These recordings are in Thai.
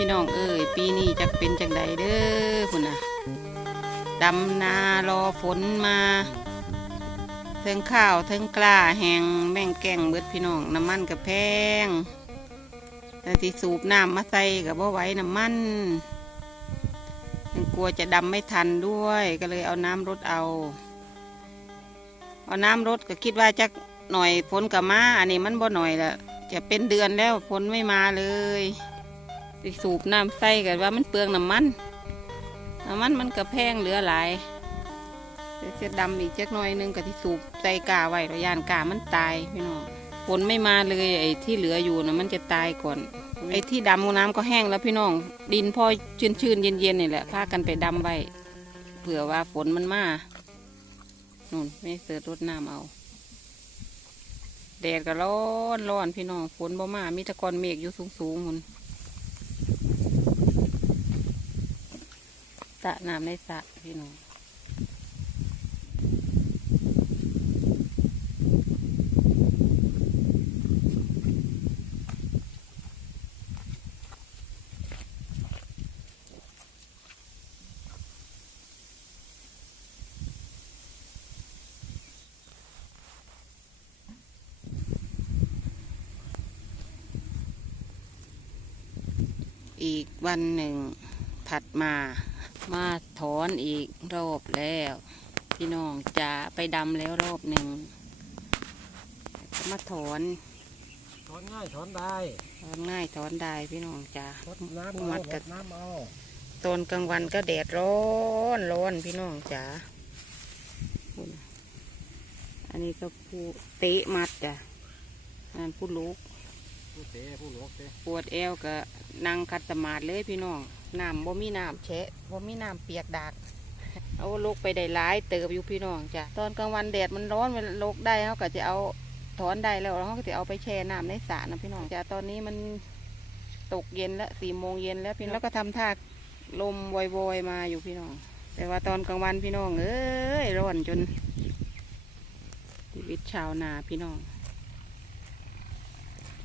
พี่น้องเอ้ยปีนี้จะเป็นจังใดเด้อพุ่นน่ะดำนารอฝนมาเทิงข้าวเทิงกล้าแหงแม่งแกงเบิดพี่น้องน้ำมันกับแพงแต่ที่สูบน้ำมาใส่กับว่าไว้น้ำมันยังกลัวจะดำไม่ทันด้วยก็เลยเอาน้ำรดเอา เอาน้ำรดก็คิดว่าจะหน่อยฝนกับมาอันนี้มันบ่หน่อยละจะเป็นเดือนแล้วฝนไม่มาเลย สิสูบน้ำใส่กันว่ามันเปลืองน้ำมันน้ำมันมันก็แพงเหลือหลายเดี๋ยวจะดำอีกจักหน่อยหนึงกับที่สูบใส่กาไว้ระยานกามันตายพี่น้องฝนไม่มาเลยไอ้ที่เหลืออยู่นะมันจะตายก่อน ไอ้ที่ดำน้ำก็แห้งแล้วพี่น้อง ดินพอชื้นชื้นๆเย็นเย็นๆนี่แหละพากันไปดำไว้เผื่อว่าฝนมันมานู่นไม่เสิร์ชรดน้ำเอาแดดก็ร้อนร้อนพี่น้องฝนบ่มามีแตะกอนเมฆอยู่สูงสูงๆมุน สระน้ำในสระพี่น้องอีกวันหนึ่งถัดมา มาถอนอีกรอบแล้ว พี่น้องจะไปดำแล้วรอบหนึ่งมาถอนถอนง่ายถอนได้ถอนง่ายถอนได้พี่น้องจ้าถอนน้ำผู้เอามัดถกัอนนน้ำเอาตอนกลางวันก็แดดร้อนร้อนพี่น้องจ๋าพูดนะอันนี้ก็ผู้เตะมัดจ้ะอันนั้นผู้ลูก ผู้เตะผู้หลวกเตะปวดเอวก็นั่งคัดสมาธิเลยพี่น้องน้ำบ่มีน้ำแฉะบ่มีน้ำเปียกดาก เอาลูกไปได้หลายเติบอยู่พี่น้องจ้ะตอนกลางวันแดดมันร้อนมันลกได้เขาก็จะเอาถอนได้แล้วเขาก็จะเอาไปแช่น้ำในสระนะพี่น้องจ้ะตอนนี้มันตกเย็นแล้วสี่โมงเย็นแล้วพี่น้องแล้วก็ทำท่าลมวอยๆมาอยู่พี่น้อง แต่ว่าตอนกลางวันพี่น้องเอ้ยร้อนจนชีวิตชาวนาพี่น้อง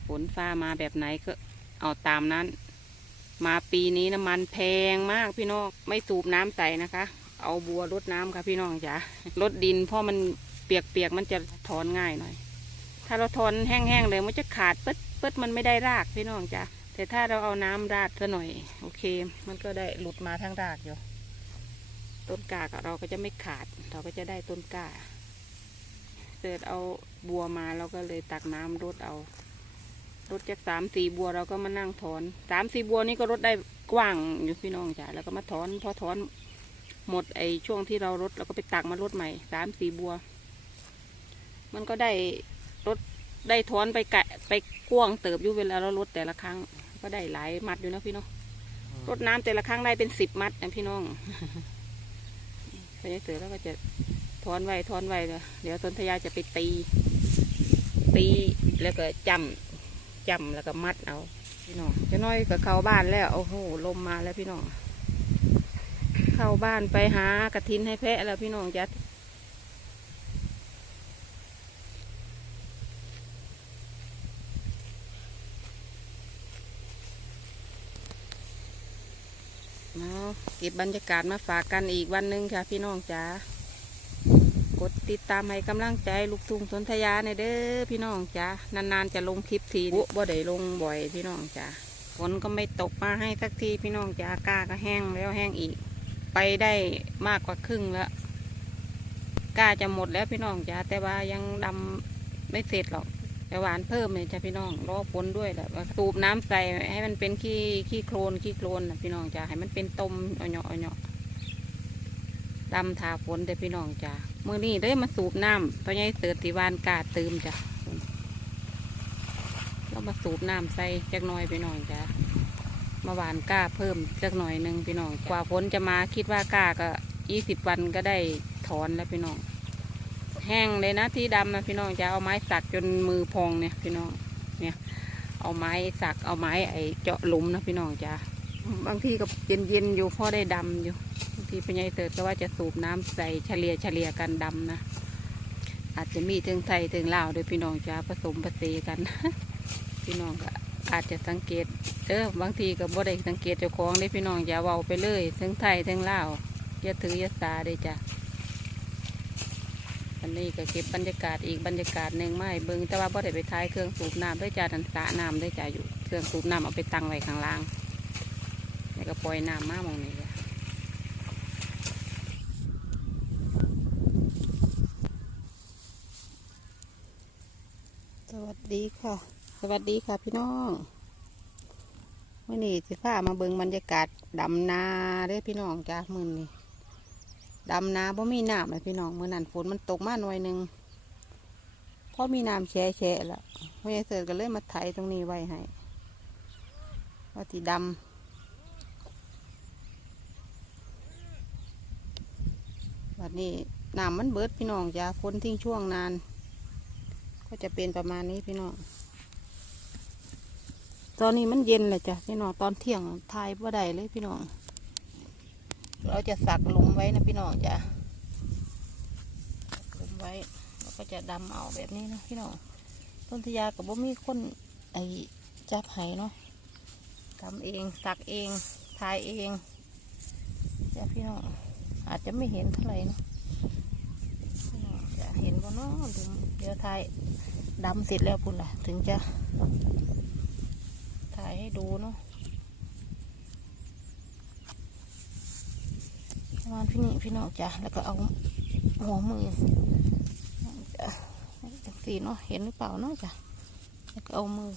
ฝนฟ้ามาแบบไหนก็เอาตามนั้น มาปีนี้น้ำมันแพงมากพี่น้องไม่สูบน้ำใส่นะคะ เอาบัวรดน้ำค่ะพี่น้องจ๋ารดดินเพราะมันเปียกๆมันจะถอนง่ายหน่อย ถ้าเราถอนแห้งๆเลยมันจะขาดปึ๊ดปึ๊ดมันไม่ได้รากพี่น้องจ๋าแต่ถ้าเราเอาน้ำราดซะหน่อย โอเค มันก็ได้หลุดมาทั้งรากอยู่ต้นกากเราก็จะไม่ขาด เราก็จะได้ต้นกาเกิดเอาบัวมาเราก็เลยตักน้ำรดเอา รถจากสามสี่บัวเราก็มานั่งถอนสามสี่บัวนี่ก็รถได้กว้างอยู่พี่น้องจ้ะแล้วก็มาถอนพอถอนหมดไอ้ช่วงที่เรารถเราก็ไปตักมารถใหม่สามสี่บัว มันก็ได้รถได้ถอนไปไกะไปกว้างเติบอยู่เวลาเรารถแต่ละครั้ง ก็ได้หลายมัดอยู่นะพี่น้องรดน้ำแต่ละครั้งได้เป็นสิบมัดนะพี่น้องพอได้เสร็จแล้วก็จะถอนไว้ถอนไว้เลยเดี๋ยวตนทยาจะไปตี ตีแล้วก็จำ จำแล้วก็มัดเอา พี่น้องจะน้อยก็เข้าบ้านแล้วโอ้โหลมมาแล้วพี่น้องเข้าบ้านไปหากระทินให้แพะแล้วพี่น้องจัดมาเก็บบรรยากาศมาฝากกันอีกวันหนึ่งค่ะพี่น้องจ๋า ดติดตามให้กำลังใจลูกทุ่งสนธยาในอยเด้อพี่น้องจ๋านานๆจะลงคลิปทีบุบ่ได้ลงบ่อยพี่น้องจ๋าฝนก็ไม่ตกมาให้สักทีพี่น้องจ๋ากล้าก็แห้งแล้วแห้งอีก ไปได้มากกว่าครึ่งแล้วกล้าจะหมดแล้วพี่น้องจ๋าแต่ว่ายังดำไม่เสร็จหรอกแต่หวานเพิ่มเลยจ้ะพี่น้องรอฝนด้วยแหละว่าสูบน้ำใส่ให้มันเป็นขี้ขี้โคลนขี้โคลนนะพี่น้องจ๋าให้มันเป็นตมเอาเนาะเอาเนาะดำทาฝนแต่พี่น้องจ้ะ มือนี้ได้มาสูบน้ำเพราะยัยเตือติวานกาดตืมจ้ะเรามาสูบน้ำใส่จักหน่อยพี่น้องจ้ะมาหวานก้าเพิ่มจักหน่อยหนึ่งพี่น้องกว่าฝนจะมาคิดว่าก้าก็ยี่สิบวันก็ได้ถอนแล้วพี่น้อง แห้งเลยนะที่ดำนะพี่น้องจะเอาไม้สักจนมือพองเนี่ยพี่น้องเนี่ย เอาไม้สักเอาไม้ไอเจาะหลุมนะพี่น้องจ้ะบางทีก็เย็นเย็นๆอยู่พอได้ดำอยู่ ทีพญายเติร์ดก็ว่าจะสูบน้ำใส่เฉลี่ยเฉลี่ยกันดำนะ อาจจะมีถึงไทยถึงลาวโดยพี่น้องจะผสมผสานกัน พี่น้องก็อาจจะสังเกตเด้อบางทีก็บ่ได้สังเกตเจ้าของได้พี่น้องอย่าเว้าไปเลยทั้งไทยทั้งลาวอย่าถืออย่าสาเด้จ้ะอันนี้ก็เก็บบรรยากาศอีกบรรยากาศหนึ่งไม่เบิ่งแต่ว่าบ่ได้ไปท้ายเครื่องสูบน้ำด้วยจ้าทันสะน้ำด้วยจ้าอยู่เครื่องสูบน้ำเอาไปตั้งไว้ข้างล่าง แล้วก็ปล่อยน้ำมาหมองนี้จ้ะ สวัส ดีค่ะ สวัสดีค่ะพี่น้องวันนี้สิพามาเบิงบรรยากาศดำนาเด้พี่น้องจ้ามือนี่ดำนาเพราะมีน้ำเลยพี่น้องเมื่อนั้นฝนมันตกมาหน่อยหนึ่งเพราะมีน้ำแช่แช่แล้วพ่อเสิร์ก็เลยมาไถตรงนี้ไว้ให้ว่าที่ดำวันนี้น้ำมันเบิดพี่น้องจ้าฝนทิ้งช่วงนาน ก็จะเป็นประมาณนี้พี่น้องตอนนี้มันเย็นเลยจ้ะพี่น้องตอนเที่ยงทายว่าใดเลยพี่น้องเราจะสักหลุมไว้นะพี่น้องจ้ะหลุมไว้แล้วก็จะดำเอาแบบนี้นะพี่น้องต้นทยากับบ่มีคนไอ้จับไห้เนาะทำเองสักเองทายเองจ้ะพี่น้องอาจจะไม่เห็นเท่าไหร่เนาะพี่น้องจะเห็นบ่เนาะเดี๋ยวทาย ดำเสร็จแล้วพุ่นล่ะ ถึงจะถ่ายให้ดูเนาะประมาณพี่นี่พี่น้องจ้ะแล้วก็เอาหัวมือจ้ะจังสีเนาะเห็นหรือเปล่าเนาะจ้ะแล้วก็เอามือ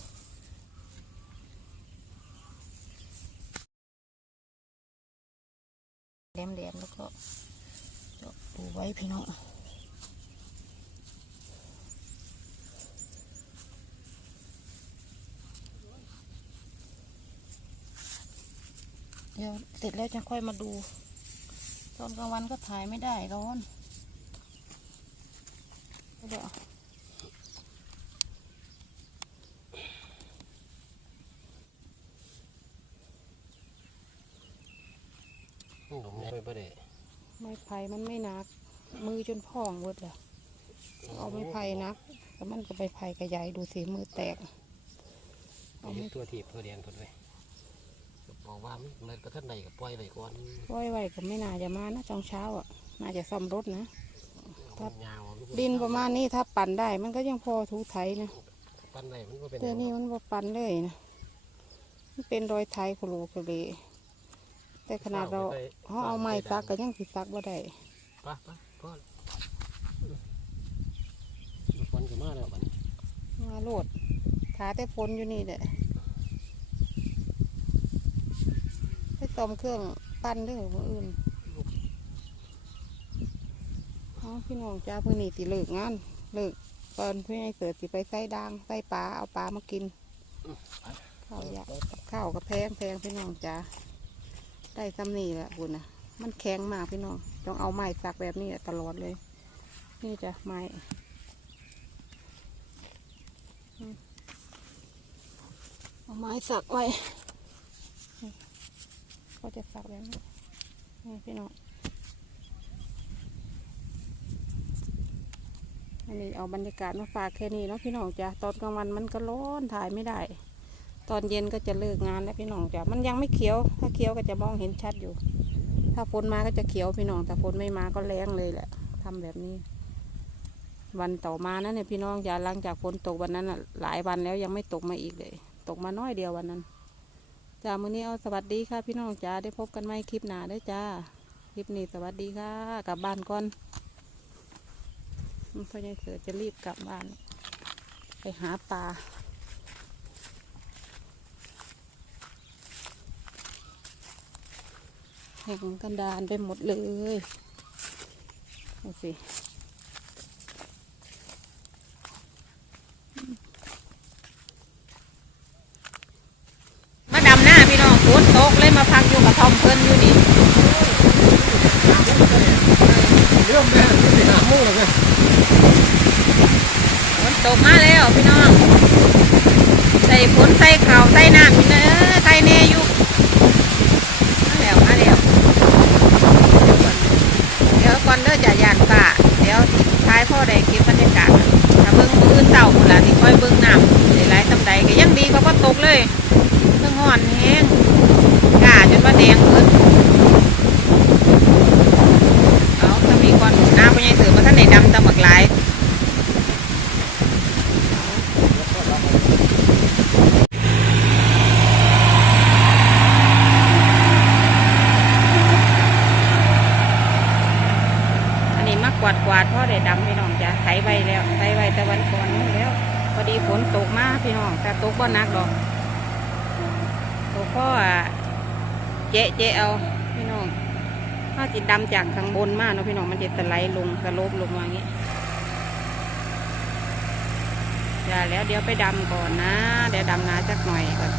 แหลมๆแล้วก็ดูไว้พี่น้อง เดี๋ยวเสร็จแล้วจะค่อยมาดู ตอนกลางวันก็ถ่ายไม่ได้ร้อนเดี๋ยวหนุ่มไปบ่ได้ไม้ไผ่มันไม่หนัก มือจนพองหมดเลยเอาไม้ไผ่หนักแล้วมันก็ไปไผ่กระใหญ่ดูสิมือแตกเอาเฮ็ดตัวทีบตัวเดียนเพิ่นไว้ ก็บอกว่ามันเลยก็ท่านใดก็ปล่อยไว้ก่อนปล่อยไว้ก็ไม่น่าจะมานะจองเช้าอะ น่าจะซ่อมรถนะ ครับ ยาวดินประมาณนี้ถ้าปั่นได้ มันก็ยังพอถูไถนะปันได้มันก็เป็นแต่นี่มันบ่ปั่นเลยนะมันเป็นรอยไถโคโลโคเลแต่ขนาดเราเขาเอาไม้ซักก็ยังสิซักบ่ได้ปะปะพ่อฝนก็มาแล้วบัดนี้มาโหลดขาแต่ฝนอยู่นี่แหละ ไปต้มเครื่องปั้นด้อมืออื่นเอาพี่น้องจ้าพื่อนี่ติเลิกงานเลิกตอนเพื่อให้เกิดสิไปใส่ด่างใส่ปลาเอาปลามากินข้าวอยากข้าวกับแพงแพงพี่น้องจ้าได้ซ้ำนี่แหละคุณนะมันแข็งมากพี่น้องต้องเอาไม้สักแบบนี้ตลอดเลย นี่จ้ะไม้เอาไม้สักไว้ ก็จะสักแบบนี้นี่พี่น้องอันนี้เอาบรรยากาศมาฝากแค่นี้เนาะพี่น้องจ้ะตอนกลางวันมันก็ร้อนถ่ายไม่ได้ ตอนเย็นก็จะเลิกงานแล้วพี่น้องจ้ะมันยังไม่เขียว ถ้าเขียวก็จะมองเห็นชัดอยู่ ถ้าฝนมาก็จะเขียวพี่น้องแต่ฝนไม่มาก็แรงเลยแหละทำแบบนี้ วันต่อมานะเนี่ยพี่น้องอย่าหลังจากฝนตกวันนั้นหลายวันแล้วยังไม่ตกมาอีกเลย ตกมาน้อยเดียววันนั้น จ้ามื้อนี้เอาสวัสดีค่ะพี่น้องจ้าได้พบกันใหมคลิปหนาได้จ้าคลิปนี้สวัสดีค่ะ กลับบ้านก่อนพ่อใหญ่เสือจะรีบกลับบ้าน ไปหาปลาแห่งกันดานไปหมดเลยดูสิ มาดำหน้าพี่น้องฝน ตกเลยมาพักอยู่กับทอมเพิ่นอยู่นี่เริ่มแล้วสิหาโมงแล้วฝนตกมาแล้วพี่น้อง ใส่ฝนใส่ข่าวใส่น้ำนี่เนอะใส่แน่อยู่มาแล้วมาแล้ว เดี๋ยวก่อนเด้อจะยานฝ่าเดี๋ยวท้ายพ่อได้เก็บบรรยากาศถ้าเบิ่งมือเต่าหมดละที่ค่อยเบิ่งน้ำหลายๆตำใดก็ยังดีกว่าบ่ตกเลยอ่อนแห้ง กาจนว่าแดงเบิดเอาถ้ามีก่อนน้ำไปยังสือมาท่านไหนดำตะหมักหลายอันนี้มากวาดกวาดพราะได้ดำพี่น้องจ้ะไถไว้แล้วไถไว้แต่วันก่อนนู้นแล้ว พอดีฝนตกมากพี่น้องแต่ตกก็นักดอกตกก็อะ เจ๊เจ๊เอาพี่น้องถ้าจิตดำจากข้างบนมากเนาะพี่น้องมันจะสไลด์ลงสโลบลงมาอย่างนี้อย่าแล้วเดี๋ยวไปดำก่อนนะ เดี๋ยวดำนาจักหน่อยก่อน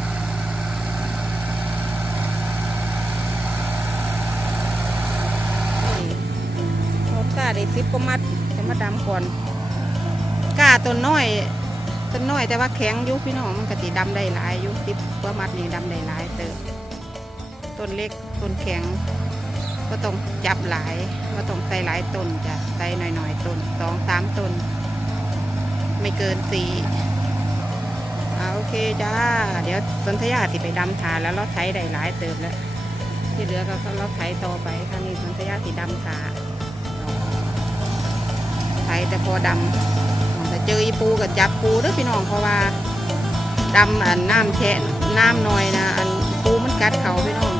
นี่รถกล้าได้ซิปก็มัดจะมาดำก่อนกล้าตัวน้อยต้นน้อยแต่ว่าแข็งยุพี่น้องมันก็สิดำได้หลายยุติบว่ามัดนี่ดำได้หลายเติบ ต้นเล็กต้นแข็งก็ต้องจับหลายก็ต้องใส่หลายต้นจ้ะใส่หน่อยๆต้นสองสามต้น ไม่เกินสี่อาโอเคจ้า เดี๋ยวสนธยาสิไปดำถาแล้วเราไถได้หลายเติบแล้ว ที่เหลือก็เราไถต่อไปครั้งนี้สนธยาสิดำถาไถแต่พอดำแต่เจออีปูกับจับปูเด้อพี่น้องเพราะว่าดำอันน้ำแช่น้ำน้อยนะอันปูมันกัดเขาพี่น้อง